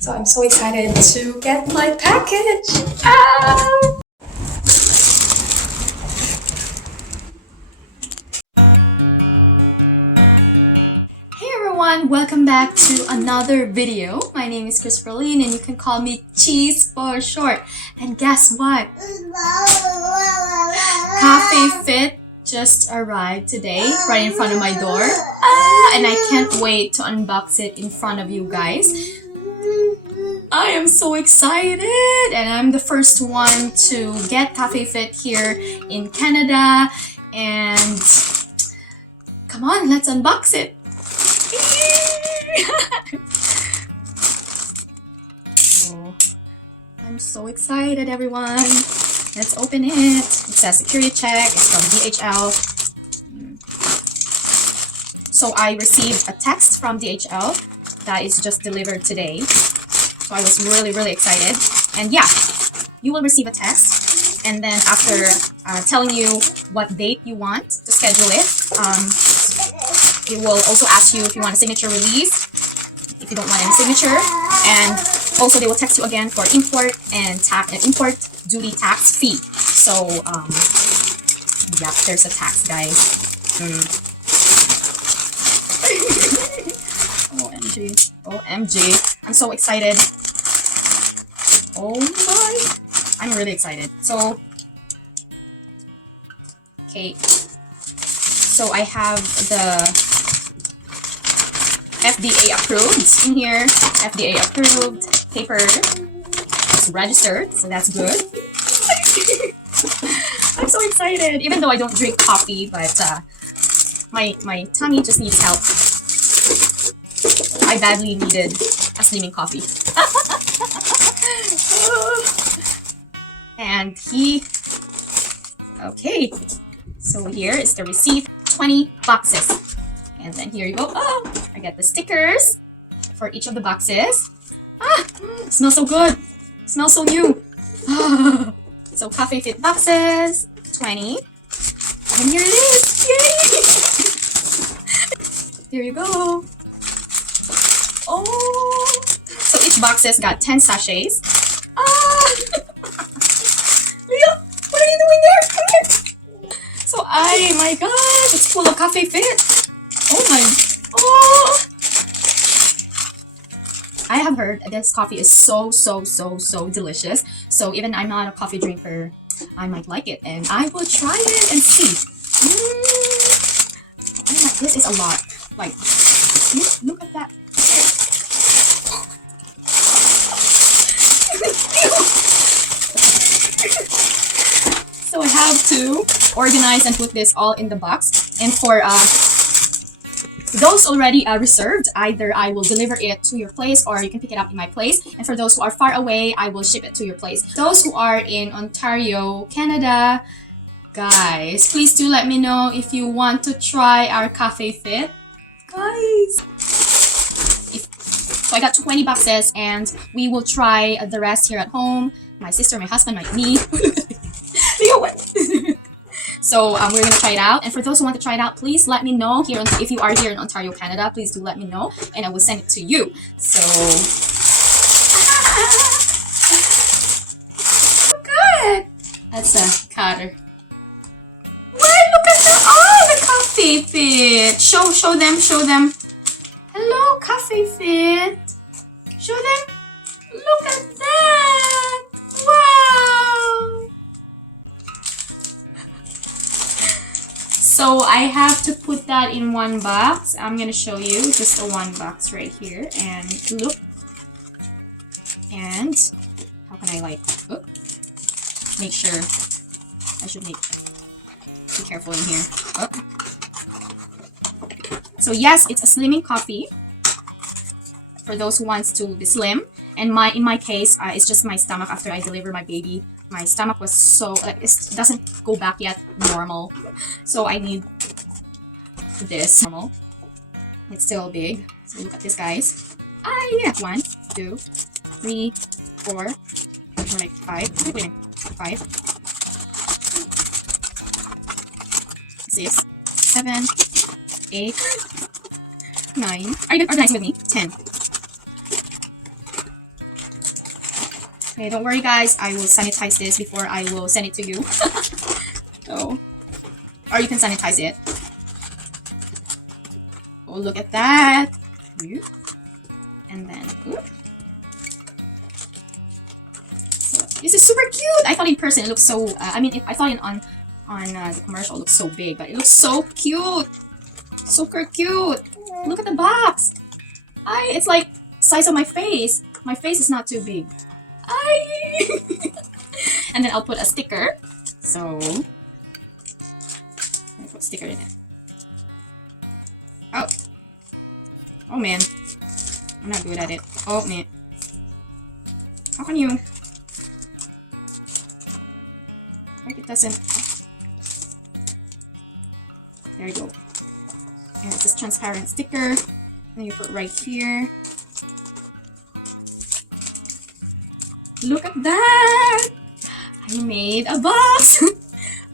So I'm so excited to get my package. Ah! Hey everyone, welcome back to another video. My name is Chrisberleen and you can call me Cheese for short. And guess what? Cafe Fit just arrived today right in front of my door. And I can't wait to unbox it in front of you guys. I am so excited, and I'm the first one to get Cafe Fit here in Canada. And come on, let's unbox it. Oh, I'm so excited, everyone. Let's open it. It says security check. It's from DHL. So I received a text from DHL that is just delivered today. So I was really excited. And yeah, you will receive a text. And then after telling you what date you want to schedule it, it will also ask you if you want a signature release, if you don't want any signature. And also they will text you again for import and import duty tax fee. So yeah, there's a tax, guys. OMG. I'm so excited. Oh my. I'm really excited. So, okay. So I have the FDA approved in here. FDA approved paper. It's registered, so that's good. I'm so excited. Even though I don't drink coffee, but my tummy just needs help. I badly needed a slimming coffee. And okay, so here is the receipt, 20 boxes. And then here you go. Oh, I get the stickers for each of the boxes. It smells so good. It smells so new. So Cafe Fit boxes, 20. And here it is. Yay! Here you go. Oh, so each boxes got 10 sachets. Leah, what are you doing there? Come here. So my God, it's full of Cafe Fit. Oh my, oh. I have heard this coffee is so delicious. So even I'm not a coffee drinker, I might like it, and I will try it and see. This is a lot. Like, look at that. So I have to organize and put this all in the box. And for those already reserved, either I will deliver it to your place or you can pick it up in my place. And for those who are far away, I will ship it to your place. Those who are in Ontario, Canada, guys, please do let me know if you want to try our Cafe Fit. Guys! So I got 20 boxes and we will try the rest here at home. My sister, my husband, me. So we're gonna try it out, and for those who want to try it out, please let me know here. If you are here in Ontario, Canada, please do let me know, and I will send it to you. So good. That's a cutter. Wait, look at that! Oh, the Cafe Fit. Show them. Hello, Cafe Fit. Show them. Look at that! Wow. So I have to put that in one box. I'm gonna show you just a one box right here, and look. And how can I make sure? I should be careful in here. So yes, it's a slimming coffee for those who wants to be slim. And in my case, it's just my stomach after I deliver my baby. My stomach was so, it doesn't go back yet normal. So I need this normal. It's still big. So look at this, guys. Yeah. 1, 2, 3, 4, more like 5. Wait a minute. 5, 6, 7, 8, 9. Are you organizing with me? 10. Okay, don't worry guys, I will sanitize this before I will send it to you. So, or you can sanitize it. Oh, look at that. And then, so this is super cute. I thought in person it looks so, I mean, if I thought on the commercial it looks so big, but it looks so cute. Super cute. Look at the box. It's like size of my face. My face is not too big. And then I'll put a sticker. So, I'll put a sticker in it. Oh man. I'm not good at it. Oh man. How can you? Like it doesn't. There you go. And it's this transparent sticker. And you put right here. Look at that! I made a box!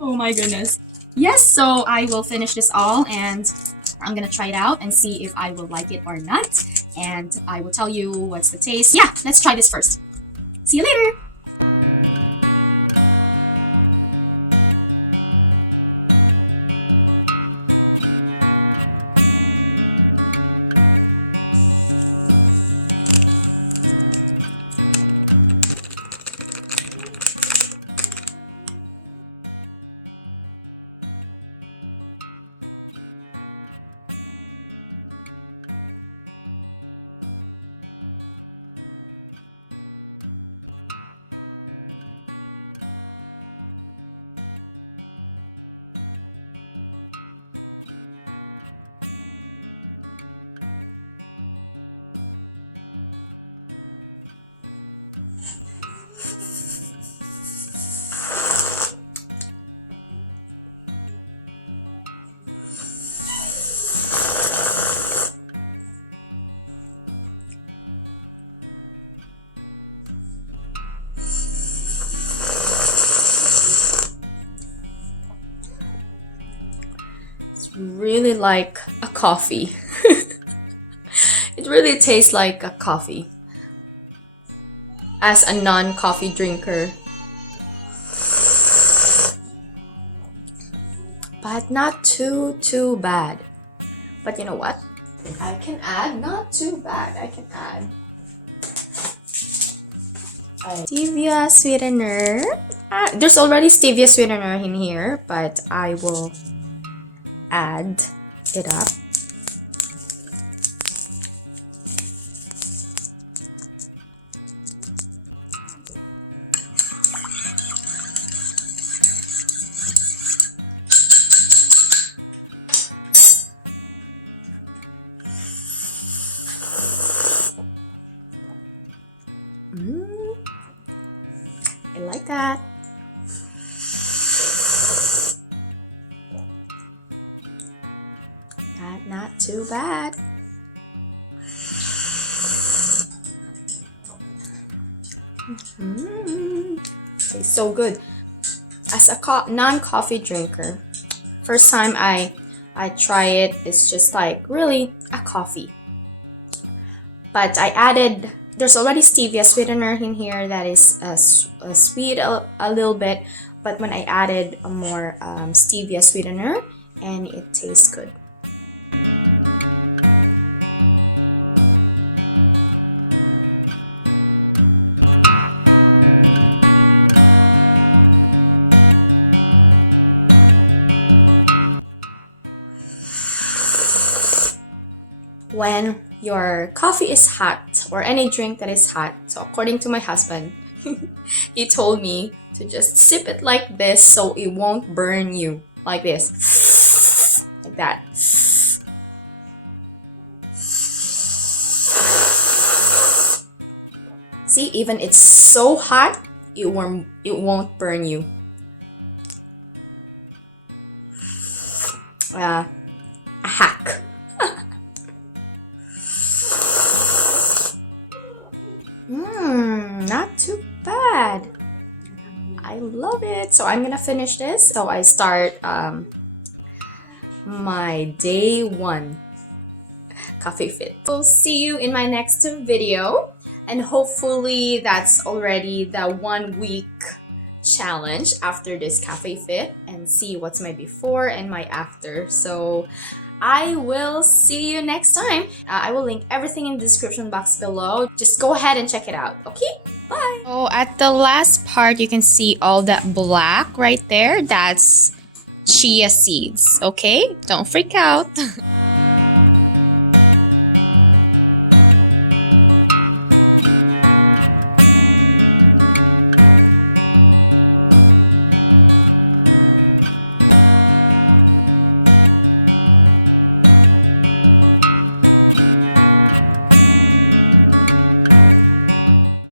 Oh my goodness. Yes, so I will finish this all and I'm gonna try it out and see if I will like it or not. And I will tell you what's the taste. Yeah, let's try this first. See you later! Really like a coffee. It really tastes like a coffee. As a non-coffee drinker. But not too bad. But you know what? I can add, not too bad. I can add stevia sweetener. There's already stevia sweetener in here, but I will add it up. I like that. Not too bad. Tastes so good. As a non-coffee drinker, first time I try it, it's just like really a coffee. But I added, there's already stevia sweetener in here that is sweet a little bit, but when I added a more stevia sweetener, and it tastes good. When your coffee is hot or any drink that is hot, so according to my husband, he told me to just sip it like this so it won't burn you. Like this. Like that. See, even it's so hot, it won't burn you. A hack. Not too bad. I love it. So I'm gonna finish this. So I start my day 1 coffee fit. So see you in my next video. And hopefully that's already the 1 week challenge after this cafe fit, and see what's my before and my after. So I will see you next time. I will link everything in the description box below. Just go ahead and check it out. Okay, bye. So at the last part, you can see all that black right there. That's chia seeds. Okay, don't freak out.